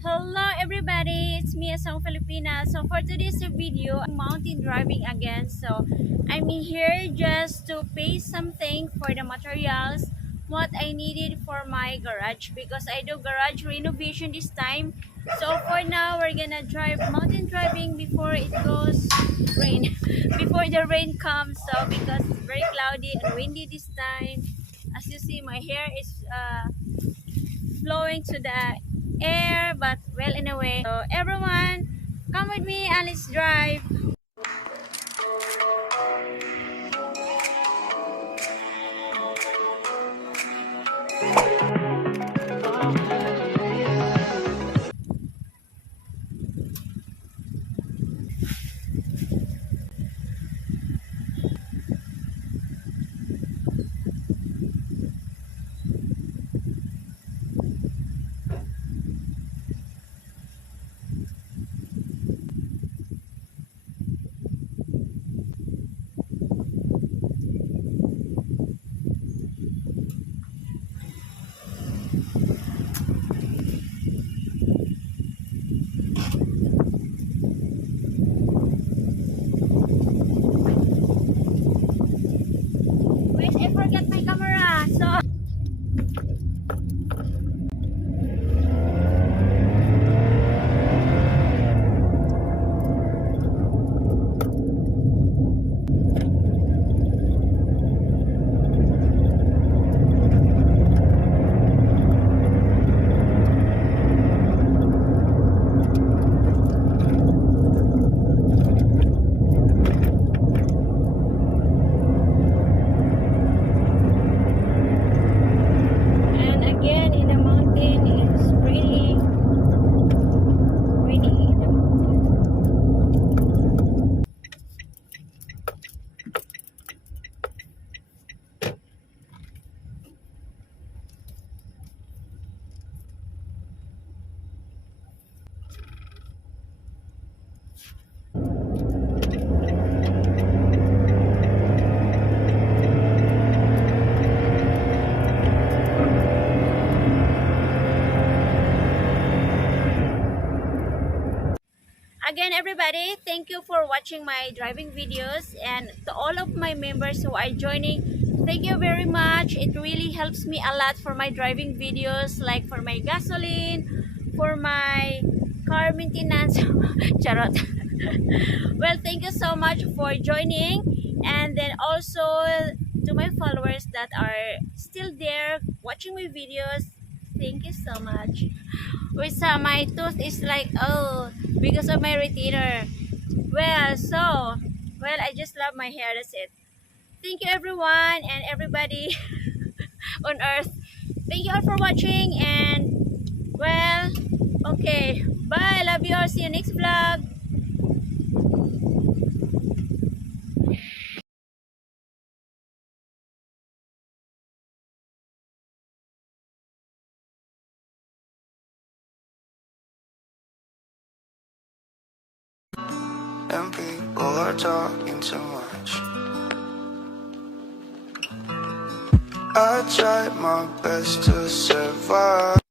Hello everybody, it's me Asawang Filipina. So for today's video, I'm mountain driving again. So I'm here just to pay something for the materials what I needed for my garage because I do garage renovation this time. So for now, we're gonna drive mountain driving before it goes rain, before the rain comes. So because it's very cloudy and windy this time. As you see, my hair is flowing to the air, but well, in a way. So everyone, come with me and let's drive. Wait, I forgot my camera. So and again in the mountain it's raining, raining in the mountain. Again, everybody, thank you for watching my driving videos, and to all of my members who are joining, thank you very much. It really helps me a lot for my driving videos, like for my gasoline, for my car maintenance. Charot. Well, thank you so much for joining, and then also to my followers that are still there watching my videos, thank you so much. With my tooth is like, oh, because of my retainer. Well, so, well, I just love my hair. That's it. Thank you, everyone and everybody on earth. Thank you all for watching. And, well, okay. Bye. Love you all. See you next vlog. And people are talking too much. I tried my best to survive.